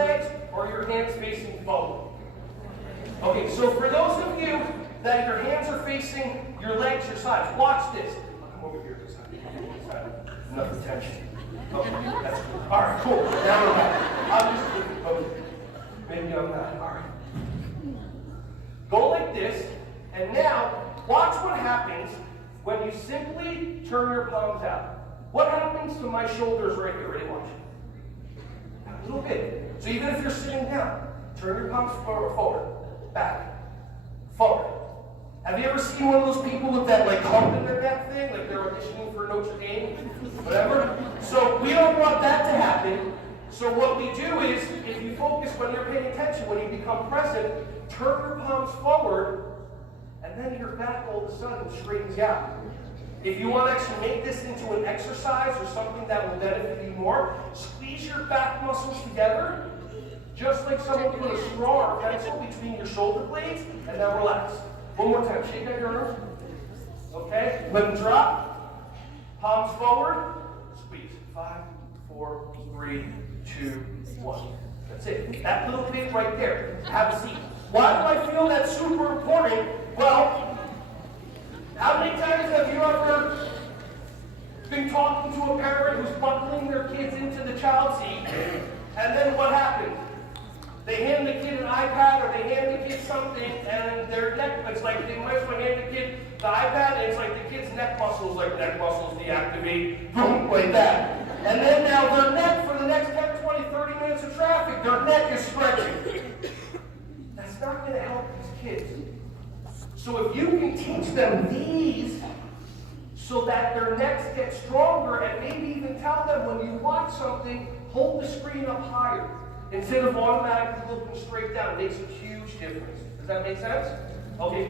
legs or your hands facing forward? Okay, so for those of you that your hands are facing your legs, your sides, watch this. I'll come over here this side. Enough attention. Okay, that's good. All right, cool. Now we're back. I'll just okay. Maybe I'm not. All right. Go like this, and now watch what happens when you simply turn your palms out. What happens to my shoulders right here? Ready? Watch. A little bit. So even if you're sitting down, turn your palms forward, back, forward. Have you ever seen one of those people with that like hump in their neck thing, like they're auditioning for Notre Dame, whatever? So we don't want that to happen. So what we do is, if you focus when you're paying attention, when you become present, turn your palms forward, and then your back all of a sudden straightens out. If you want to actually make this into an exercise or something that will benefit you more, squeeze your back muscles together, just like someone put a straw or pencil between your shoulder blades, and then relax. One more time, shake out your arms. Okay, let them drop. Palms forward, squeeze. 5, 4, 3, 2, 1. That's it. That little bit right there. Have a seat. Why do I feel that's super important? Well, how many times have you ever been talking to a parent who's buckling their kids into the child seat, and then what happens? They hand the kid an iPad or they hand the kid something, and their neck, it's like they might as well hand the kid the iPad, and it's like the kid's neck muscles deactivate, boom, like that. And then now their neck for the next 10, 20, 30 minutes of traffic, their neck is stretching. That's not going to help these kids. So if you can teach them these so that their necks get stronger, and maybe even tell them when you watch something, hold the screen up higher instead of automatically looking straight down, it makes a huge difference. Does that make sense? Okay.